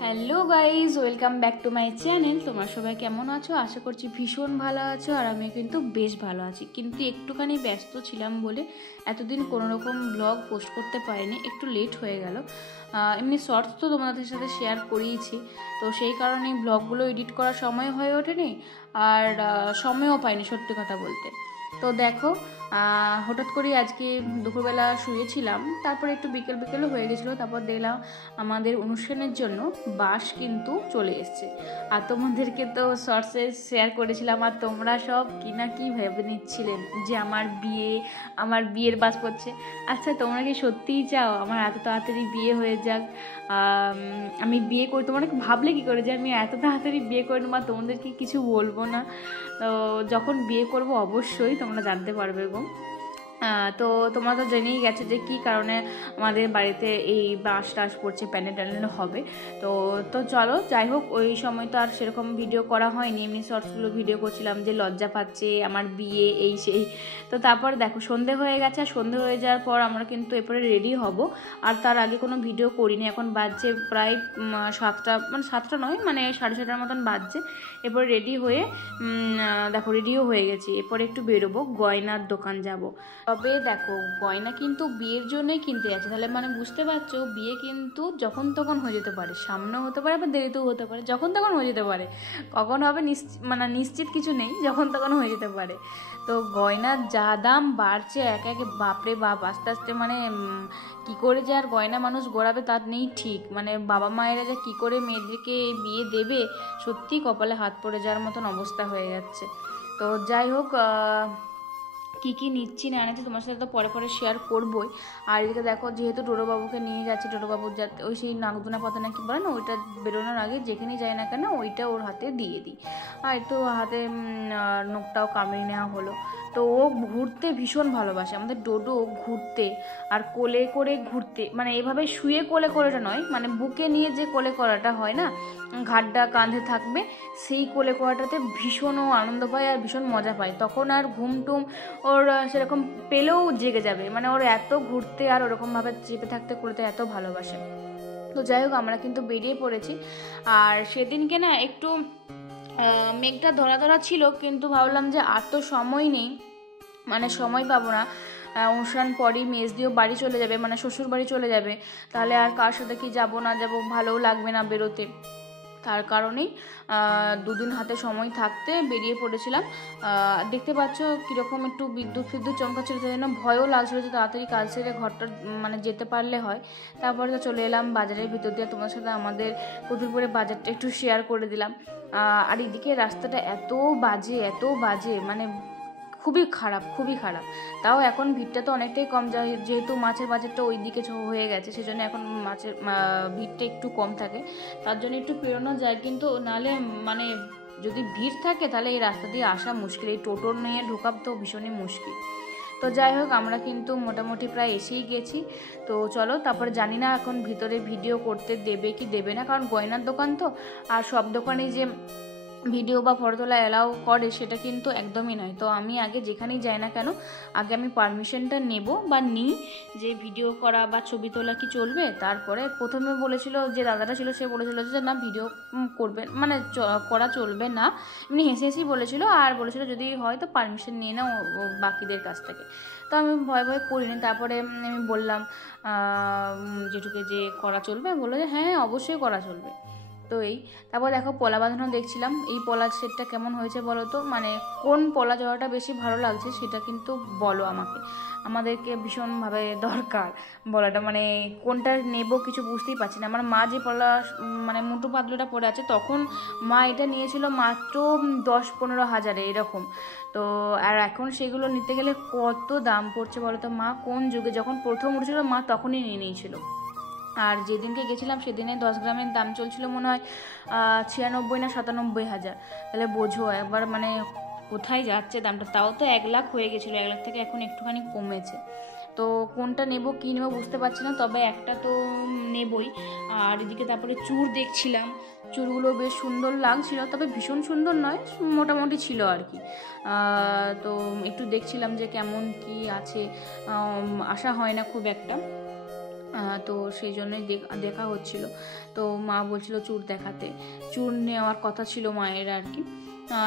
Hello guys, welcome back to my channel. তোমরা সবাই কেমন আছো? আশা করছি ভীষণ ভালো আছো, আর আমি কিন্তু বেশ ভালো আছি। কিন্তু একটুখানি ব্যস্ত ছিলাম বলে এতদিন কোনো রকম ব্লগ পোস্ট করতে পারিনি, একটু লেট হয়ে গেল। এমনি শর্টস তো তোমাদের সাথে শেয়ার করিয়েছি, তো সেই কারণে ব্লগগুলো এডিট করার সময় হয়ে ওঠেনি, আর সময়ও পাইনি সত্যি কথা বলতে। তো দেখো, হঠাৎ করে আজকে দুপুরবেলা শুয়েছিলাম, তারপরে একটু বিকেল বিকেলও হয়ে গেছিলো। তারপর দেখলাম আমাদের অনুষ্ঠানের জন্য বাস কিন্তু চলে এসছে। আর তোমাদেরকে তো শর্টসে শেয়ার করেছিলাম, আর তোমরা সব কি না কি ভেবে নিচ্ছিলেন যে আমার বিয়ের বাস পড়ছে। আচ্ছা, তোমরা কি সত্যিই চাও আমার এত তাড়াতাড়ি বিয়ে হয়ে যাক? আমি বিয়ে করি, তোমরা ভাবলে কি করে যে আমি এত তাড়াতাড়ি বিয়ে করে নেবো, তোমাদেরকে কিছু বলবো না? তো যখন বিয়ে করব অবশ্যই তোমরা জানতে পারবে গো। তো তোমরা তো জেনেই গেছো যে কী কারণে আমাদের বাড়িতে এই বাস টাস পড়ছে, প্যান্ডেল ট্যান্ডেল হবে। তো চলো, যাই হোক, ওই সময় তো আর সেরকম ভিডিও করা হয়নি, এমনি শর্টসগুলো ভিডিও করছিলাম যে লজ্জা পাচ্ছে আমার বিয়ে এই সেই। তো তারপর দেখো সন্ধে হয়ে গেছে, আর সন্ধে হয়ে যাওয়ার পর আমরা কিন্তু এরপরে রেডি হব। আর তার আগে কোনো ভিডিও করিনি, এখন বাজছে প্রায় 7টা, মানে 7টা নয়, মানে 7:30টার মতন বাজছে। এরপরে রেডি হয়ে দেখো রেডিও হয়ে গেছি, এরপরে একটু বেরোবো, গয়নার দোকান যাব। তবে দেখো, গয়না কিন্তু বিয়ের জন্যই কিনতে যাচ্ছে, তাহলে মানে বুঝতে পারছো বিয়ে কিন্তু যখন তখন হয়ে যেতে পারে, সামনেও হতে পারে আবার দেরিতেও হতে পারে, যখন তখন হয়ে যেতে পারে। কখন হবে নিশ্চিত কিছু নেই, যখন তখন হয়ে যেতে পারে। তো গয়নার যা দাম বাড়ছে একে একে, বাপরে বাপ, আস্তে আস্তে মানে কী করে যে আর গয়না মানুষ গড়াবে তার নেই ঠিক। মানে বাবা মায়েরা যে কী করে মেয়েদেরকে বিয়ে দেবে, সত্যি কপালে হাত পড়ে যাওয়ার মতন অবস্থা হয়ে যাচ্ছে। তো যাই হোক, কী কী নিচ্ছি না এনেছি তোমার সাথে তো পরে পরে শেয়ার করবোই। আর এদিকে দেখো, যেহেতু টোটোবাবুকে নিয়ে যাচ্ছি, টোটোবাবুর যাতে ওই সেই নাগদুনা পাতা নাকি বলে না, ওইটা বেরোনোর আগে যেখানেই যায় না কেন ওইটা ওর হাতে দিয়ে দিই। আর একটু হাতে নখটাও কামড়ে নেওয়া হলো। তো ও ঘুরতে ভীষণ ভালোবাসে, আমাদের ডোডো ঘুরতে আর কোলে করে ঘুরতে, মানে এভাবে শুয়ে কোলে করাটা নয়, মানে বুকে নিয়ে যে কোলে করাটা হয় না, ঘাটটা কাঁধে থাকবে, সেই কোলে করাটাতে ভীষণ ও আনন্দ পায় আর ভীষণ মজা পায়। তখন আর ঘুম টুম ওর সেরকম পেলেও জেগে যাবে, মানে ওর এত ঘুরতে আর ওরকমভাবে চেপে থাকতে করতে এত ভালোবাসে। তো যাই হোক, আমরা কিন্তু বেরিয়ে পড়েছি। আর সেদিনকে না একটু মেঘটা ধরা ধরা ছিল, কিন্তু ভাবলাম যে আর তো সময় নেই, মানে সময় পাবো না। অনুষ্ঠান পরই মেজদিও বাড়ি চলে যাবে, মানে শ্বশুর বাড়ি চলে যাবে, তাহলে আর কার সাথে কি যাবো না যাবো, ভালোও লাগবে না বেরোতে। তার কারণেই দুদিন হাতে সময় থাকতে বেরিয়ে পড়েছিলাম। দেখতে পাচ্ছ কীরকম একটু বিদ্যুৎ চমকাচ্ছিল, তাই জন্য ভয়ও লাগছিলো যে তাড়াতাড়ি কাজ সেরে ঘরটা মানে যেতে পারলে হয়। তারপরে তো চলে এলাম বাজারের ভিতর দিয়ে, তোমার সাথে আমাদের কতুলপুরে বাজারটা একটু শেয়ার করে দিলাম। আর এদিকে রাস্তাটা এত বাজে, মানে খুবই খারাপ। তাও এখন ভিড়টা তো অনেকটাই কম যায়, যেহেতু মাছের বাজারটা ওই দিকে হয়ে গেছে, সেজন্য এখন মাছের ভিড়টা একটু কম থাকে, তার জন্য একটু পেরোনো যায়। কিন্তু নাহলে মানে যদি ভিড় থাকে তাহলে এই রাস্তা দিয়ে আসা মুশকিল, এই টোটো নিয়ে ঢোকা তো ভীষণই মুশকিল। তো যাই হোক, আমরা কিন্তু মোটামুটি প্রায় এসেই গেছি। তো চলো, তারপরে জানি না এখন ভিতরে ভিডিও করতে দেবে কি দেবে না, কারণ গয়নার দোকান তো, আর সব দোকানে যে ভিডিও বা ফটো তোলা অ্যালাউ করে সেটা কিন্তু একদমই নয়। তো আমি আগে যেখানেই যাই না কেন, আগে আমি পারমিশনটা নেব বা নিই যে ভিডিও করা বা ছবি তোলা কি চলবে। তারপরে প্রথমে বলেছিল, যে দাদাটা ছিল সে বলেছিল যে না, ভিডিও করবে মানে করা চলবে না, এমনি হেসে বলেছিল, আর বলেছিল যদি হয় তো পারমিশন নিয়ে নাও বাকিদের কাছ থেকে। তো আমি ভয় করিনি। তারপরে আমি বললাম যেটুকে যে করা চলবে, বললো যে হ্যাঁ অবশ্যই করা চলবে। তো তারপর দেখো, পলা বাঁধানো দেখছিলাম। এই পলার সেটটা কেমন হয়েছে বলো তো, মানে কোন পলা জড়াটা বেশি ভালো লাগছে সেটা কিন্তু বলো আমাদেরকে ভীষণভাবে দরকার বলাটা, মানে কোনটা নেব কিছু বুঝতেই পারছি না। আমার মা যে পলা মানে মুঠো পাতলাটা পরে আছে, তখন মা এটা নিয়েছিল মাত্র 10-15 হাজারে এরকম। তো আর এখন সেগুলো নিতে গেলে কত দাম পড়ছে বলো তো। মা কোন যুগে, যখন প্রথম উঠেছিল মা তখনই নিয়ে নিয়েছিল। আর যেদিনকে গেছিলাম সেদিনে 10 গ্রামের দাম চলছিল মনে হয় 96 না 97 হাজার। তাহলে বোঝো একবার মানে কোথায় যাচ্ছে দামটা। তাও তো 1 লাখ হয়ে গেছিলো, 1 লাখ থেকে এখন একটুখানি কমেছে। তো কোনটা নেব কী নেব বুঝতে পারছি না, তবে একটা তো নেবই। আর এদিকে তারপরে চুড় দেখছিলাম, চুড়গুলো বেশ সুন্দর লাগছিল, তবে ভীষণ সুন্দর নয়, মোটামুটি ছিল আর কি। তো একটু দেখছিলাম যে কেমন কি আছে, আশা হয় না খুব একটা। তো সেই জন্যই দেখা হচ্ছিল। তো মা বলছিল চূড় দেখাতে, চূড় নেওয়ার কথা ছিল মায়ের আর কি।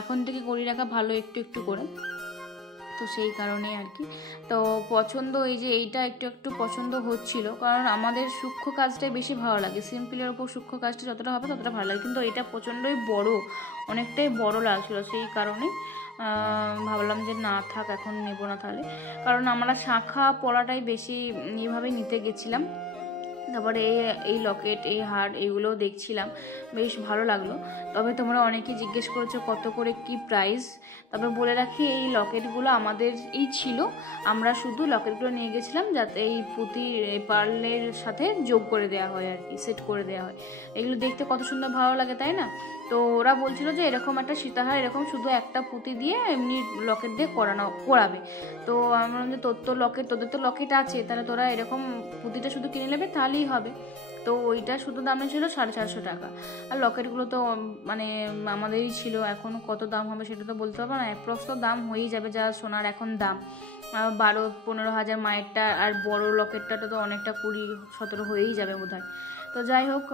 এখন থেকে করিয়ে রাখা ভালো একটু একটু করে, তো সেই কারণে আর কি। তো পছন্দ এই যে এইটা একটু একটু পছন্দ হচ্ছিল, কারণ আমাদের সূক্ষ্ম কাজটাই বেশি ভালো লাগে, সিম্পলের ওপর সূক্ষ্ম কাজটা যতটা হবে ততটা ভালো লাগে, কিন্তু এটা প্রচণ্ডই বড়, অনেকটাই বড় লাগছিল, সেই কারণে ভাবলাম যে না থাক, এখন নেবো না তাহলে। কারণ আমরা শাঁখা পলাটাই বেশি এইভাবে নিতে গেছিলাম। তারপরে এই লকেট, এই হার, এইগুলোও দেখছিলাম, বেশ ভালো লাগলো। তবে তোমরা অনেকে জিজ্ঞেস করেছো কত করে কি প্রাইস। তবে বলে রাখি, এই লকেটগুলো আমাদের ছিল, আমরা শুধু লকেটগুলো নিয়ে গেছিলাম যাতে এই পুঁতির পার্লের সাথে যোগ করে দেওয়া হয় আর কি, সেট করে দেওয়া হয়। এগুলো দেখতে কত সুন্দর ভালো লাগে, তাই না? তো ওরা বলছিল যে এরকম একটা সীতাহার এরকম শুধু একটা পুঁতি দিয়ে এমনি লকেট দিয়ে করাবে। তো আমরা বললাম যে তোদের তো লকেট আছে, তাহলে তোরা এরকম পুঁতিটা শুধু কিনে নেবে তাহলেই হবে। তো ওইটা শুধু দামে ছিল 450 টাকা। আর লকেটগুলো তো মানে আমাদেরই ছিল, এখন কত দাম হবে সেটা তো বলতে পারবো না, অ্যাপ্রক্স তো দাম হয়েই যাবে যা সোনার এখন দাম, 12-15 হাজার মায়েরটা, আর বড় লকেটটা তো অনেকটা 20-17 হয়েই যাবে বোধহয়। তো যাই হোক,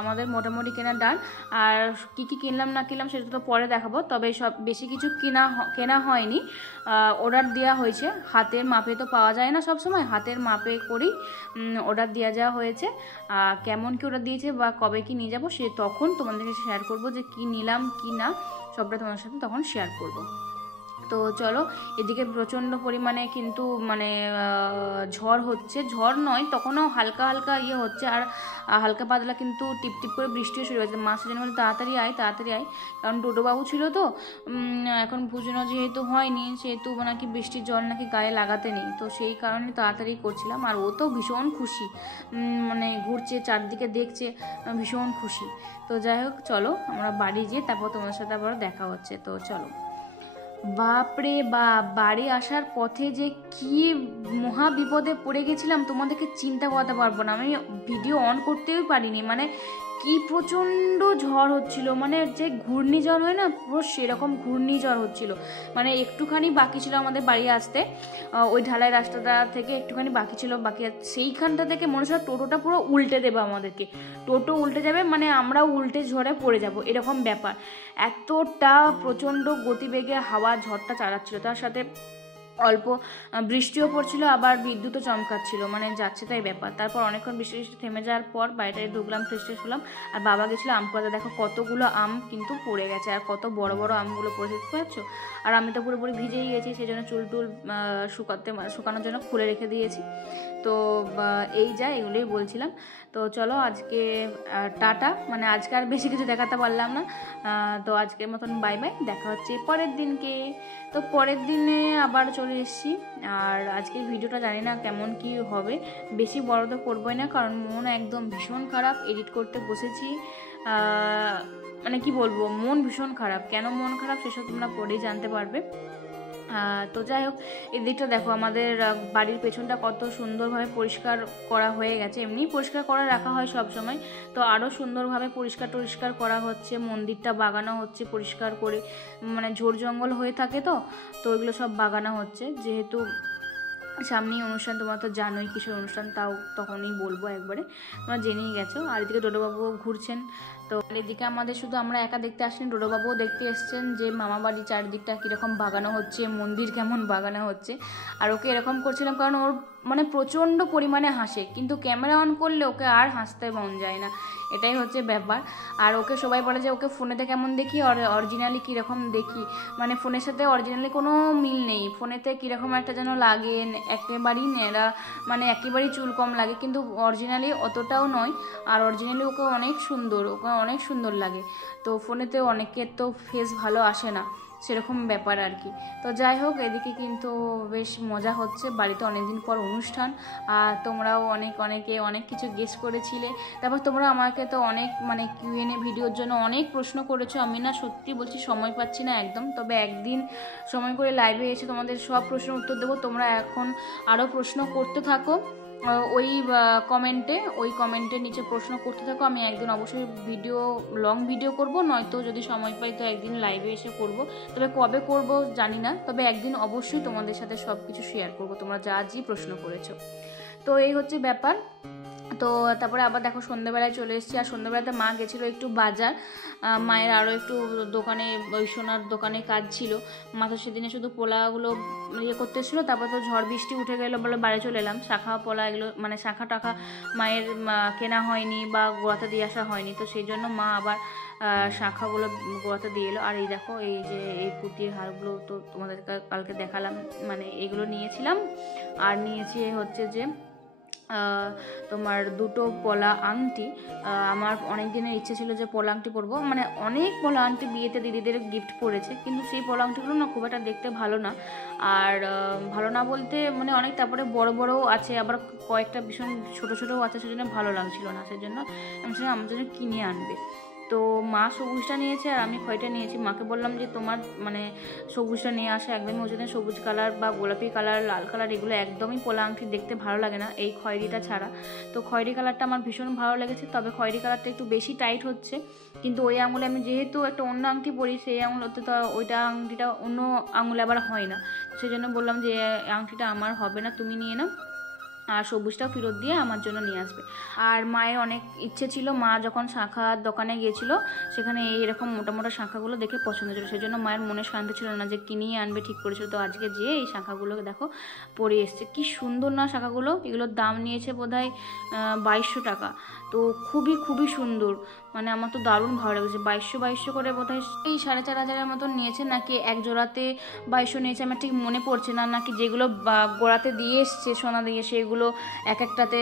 আমাদের মোটামুটি কেনা ডান। আর কি কি কিনলাম না কিনলাম সেটা তো পরে দেখাবো। তবে সব বেশি কিছু কেনা হয়নি, অর্ডার দেওয়া হয়েছে। হাতের মাপে তো পাওয়া যায় না সব সময়, হাতের মাপে করেই অর্ডার দেওয়া যাওয়া হয়েছে। কেমন কি অর্ডার দিয়েছে বা কবে কি নিয়ে যাবো সে তখন তোমাদেরকে শেয়ার করব, যে কি নিলাম কি না সবটা তোমাদের সাথে তখন শেয়ার করব। তো চলো, এদিকে প্রচণ্ড পরিমাণে কিন্তু মানে ঝড় হচ্ছে, ঝড় নয় তখনও হালকা হালকা হচ্ছে, আর হালকা পাতলা কিন্তু টিপটিপ করে বৃষ্টিও শুরু হয়েছে। মাসে যেন বলে তাড়াতাড়ি আয়, কারণ টোটোবাবু ছিল তো, এখন পুজোনো যেহেতু হয়নি সেহেতু নাকি বৃষ্টির জল নাকি গায়ে লাগাতে নেই, তো সেই কারণে তাড়াতাড়ি করছিলাম। আর ও তো ভীষণ খুশি, মানে ঘুরছে চারদিকে দেখছে, ভীষণ খুশি। তো যাই হোক, চলো আমরা বাড়ি যেয়ে তারপর তোমার সাথে আবার দেখা হচ্ছে। তো চলো। বাপরে বাপ, বাড়ি আসার পথে যে কি মহা বিপদে পড়ে গেছিলাম তোমাদেরকে চিন্তা করতে পারবো না। আমি ভিডিও অন করতেই পারিনি, মানে কি প্রচণ্ড ঝড় হচ্ছিল, মানে যে ঘূর্ণিঝড় হয় না, পুরো সেরকম ঘূর্ণিঝড় হচ্ছিল। মানে একটুখানি বাকি ছিল আমাদের বাড়ি আসতে, ওই ঢালাই রাস্তাটা থেকে একটুখানি বাকি ছিল, সেইখানটা থেকে মনে হচ্ছিল টোটোটা পুরো উল্টে দেবে আমাদেরকে, টোটো উল্টে যাবে, মানে আমরাও উল্টে ঝড়ে পড়ে যাব, এরকম ব্যাপার। এতটা প্রচণ্ড গতিবেগে হাওয়া ঝড়টা চালাচ্ছিল, তার সাথে অল্প বৃষ্টিও পড়ছিল, আবার বিদ্যুৎও চমকাচ্ছিল, মানে যাচ্ছে তাই ব্যাপার। তারপর অনেকক্ষণ বৃষ্টি থেমে যাওয়ার পর বাড়িটায় ঢুকলাম, ফ্রেশ হলাম। আর বাবা গেছিলো আম পাতা, দেখো কতগুলো আম কিন্তু পড়ে গেছে, আর কত বড় বড় আমগুলো পড়ে, দেখতে পাচ্ছ। আর আমি তো পুরোপুরি ভিজেই গেছি, সেই জন্য চুল টুল শুকানোর জন্য খুলে রেখে দিয়েছি। তো এই এগুলোই বলছিলাম। তো চলো আজকে টাটা, মানে আজকে আর বেশি কিছু দেখাতে পারলাম না। তো আজকের মতন বাই বাই, দেখা হচ্ছে পরের দিনকে। তো পরের দিনে আবার চলে এসেছি। আর আজকের ভিডিওটা জানি না কেমন কি হবে, বেশি বড় তো করবোই না, কারণ মন একদম ভীষণ খারাপ। এডিট করতে বসেছি, মানে কি বলবো, মন ভীষণ খারাপ। কেন মন খারাপ সেসব তোমরা পরেই জানতে পারবে। তো যাই হোক, এই দিকটা দেখো, আমাদের বাড়ির পেছনটা কত সুন্দরভাবে পরিষ্কার করা হয়ে গেছে। এমনি পরিষ্কার করা রাখা হয় সব সময়, তো আরও সুন্দরভাবে পরিষ্কার করা হচ্ছে। মন্দিরটা বাগানো হচ্ছে পরিষ্কার করে, মানে ঝোড় জঙ্গল হয়ে থাকে, তো এগুলো সব বাগানো হচ্ছে। যেহেতু সামনেই অনুষ্ঠান, তোমরা তো জানোই কিসের অনুষ্ঠান, তাও তখনই বলবো একবারে, তোমরা জেনেই গেছো। আর এদিকে ডোডোবাবুও ঘুরছেন। তো এদিকে আমাদের শুধু আমরা একা দেখতে আসিনি, ডোডোবাবুও দেখতে এসছেন যে মামা বাড়ির চারদিকটা কীরকম বাগানো হচ্ছে, মন্দির কেমন বাগানো হচ্ছে। আর ওকে এরকম করছিলাম কারণ ওর মানে প্রচণ্ড পরিমাণে হাসে, কিন্তু ক্যামেরা অন করলে ওকে আর হাসতে মন যায় না, এটাই হচ্ছে ব্যাপার। আর ওকে সবাই বলে যে ওকে ফোনেতে কেমন দেখি আর অরিজিনালি কীরকম দেখি, মানে ফোনের সাথে অরিজিনালি কোনো মিল নেই। ফোনেতে কীরকম একটা যেন লাগে, একেবারেই ন্যাড়া, মানে একেবারেই চুল কম লাগে, কিন্তু অরিজিনালি অতটাও নয়। আর অরিজিনালি ওকে অনেক সুন্দর লাগে। তো ফোনেতে অনেকের তো ফেস ভালো আসে না, সেরকম ব্যাপার আর কি। তো যাই হোক, এদিকে কিন্তু বেশ মজা হচ্ছে, বাড়িতে অনেকদিন পর অনুষ্ঠান। আর তোমরাও অনেকে অনেক কিছু গেস করেছিলে। তারপর তোমরা আমাকে তো অনেক মানে কিউএনএ ভিডিওর জন্য অনেক প্রশ্ন করেছো। আমি না সত্যি বলছি সময় পাচ্ছি না একদম, তবে একদিন সময় করে লাইভে এসে তোমাদের সব প্রশ্নের উত্তর দেবো। তোমরা এখন আরও প্রশ্ন করতে থাকো ওই কমেন্টের নিচে প্রশ্ন করতে থাকো। আমি একদিন অবশ্যই লং ভিডিও করব, নয়তো যদি সময় পাই তো একদিন লাইভে এসে করব। তবে কবে করব জানি না, তবে একদিন অবশ্যই তোমাদের সাথে সব কিছু শেয়ার করব, তোমরা যা প্রশ্ন করেছো। তো এই হচ্ছে ব্যাপার। তো তারপরে আবার দেখো সন্ধ্যেবেলায় চলে এসেছি। আর সন্ধ্যেবেলাতে মা গেছিলো একটু বাজার, মায়ের আরও একটু দোকানে ওই সোনার দোকানে কাজ ছিল। মা তো সেদিনে শুধু পোলাগুলো ইয়ে করতে এসেছিলো, তারপর তো ঝড় বৃষ্টি উঠে গেলো বলে বাড়ি চলে এলাম। শাখা পোলা এগুলো মানে শাখা টাখা মায়ের কেনা হয়নি বা গোয়াতে দিয়ে আসা হয়নি, তো সেই জন্য মা আবার শাখাগুলো গোয়াতে দিয়ে এলো। আর এই দেখো এই যে এই পুঁতির হারগুলো তো তোমাদের কালকে দেখালাম, মানে এগুলো নিয়েছিলাম। আর নিয়েছি হচ্ছে যে তোমার দুটো পলা আংটি। আমার অনেক দিনের ইচ্ছে ছিল যে পলা আংটি পরবো, মানে অনেক পলা আংটি বিয়েতে দিদিদের গিফট পড়েছে, কিন্তু সেই পলা আংটিগুলো না খুব একটা দেখতে ভালো না। আর ভালো না বলতে মানে অনেক, তারপরে বড় বড়ও আছে, আবার কয়েকটা ভীষণ ছোটো ছোটোও আছে, সেজন্য ভালো লাগছিল না। সেজন্য আমি আমার জন্য কিনে আনবে। তো মা সবুজটা নিয়েছে আর আমি খয়েরিটা নিয়েছি। মাকে বললাম যে তোমার মানে সবুজটা নিয়ে আসা, একদমই ওই জন্য সবুজ কালার বা গোলাপি কালার, লাল কালার এগুলো একদমই পোলা আংটি দেখতে ভালো লাগে না এই খয়েরিটা ছাড়া। তো খয়েরি কালারটা আমার ভীষণ ভালো লেগেছে, তবে খয়েরি কালারটা একটু বেশি টাইট হচ্ছে। কিন্তু ওই আঙুলে আমি যেহেতু একটা অন্য আংটি পরি, সেই আঙুলতে তো ওইটা আংটিটা অন্য আঙুলে আবার হয় না, সেই জন্য বললাম যে আংটিটা আমার হবে না, তুমি নিয়ে নাও, আর সবুজটা ফেরত দিয়ে আমার জন্য নিয়ে আসবে। আর মায়ের অনেক ইচ্ছে ছিল, মা যখন শাখার দোকানে গিয়েছিল সেখানে এইরকম মোটা মোটা শাখাগুলো দেখে পছন্দ ছিল, সেজন্য মায়ের মনে শান্তি ছিল না যে কিনিয়ে আনবে ঠিক করেছিল। তো আজকে যেয়ে এই শাখাগুলো দেখো পরে এসছে, কি সুন্দর না শাখাগুলো। এগুলোর দাম নিয়েছে বোধহয় 2200 টাকা। তো খুবই খুবই সুন্দর, মানে আমার তো দারুণ ভালো লেগেছে। 2200 করে বোধহয় এই 4500 মতন নিয়েছে, নাকি এক জোড়াতে 2200 নিয়েছে আমার ঠিক মনে পড়ছে না, নাকি যেগুলো গোড়াতে দিয়ে এসছে সোনা দিয়ে সেগুলো এক একটাতে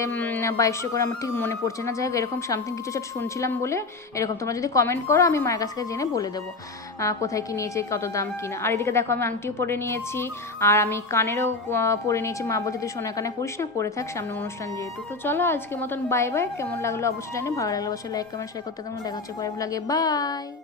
2200 করে, আমার ঠিক মনে পড়ছে না। যাই হোক এরকম সামথিং কিছু একটা শুনছিলাম বলে এরকম। তোমরা যদি কমেন্ট করো আমি মায়ের কাছ থেকে জেনে বলে দেবো কোথায় কি নিয়েছে, কত দাম কিনা। আর এদিকে দেখো আমি আংটিও পরে নিয়েছি, আর আমি কানেরও পরে নিয়েছি। মা বলছে তুই সোনার কানে পরিস না, পরে থাক, সামনে অনুষ্ঠান যেহেতু। তো চলো আজকের মতন বাই বাই। কেমন লাগলো অবশ্যই জানি, ভালো লাগলো অবশ্যই লাইক কমেন্ট শেয়ার করতে। তোমরা দেখা হচ্ছে পরে লাগে, বাই।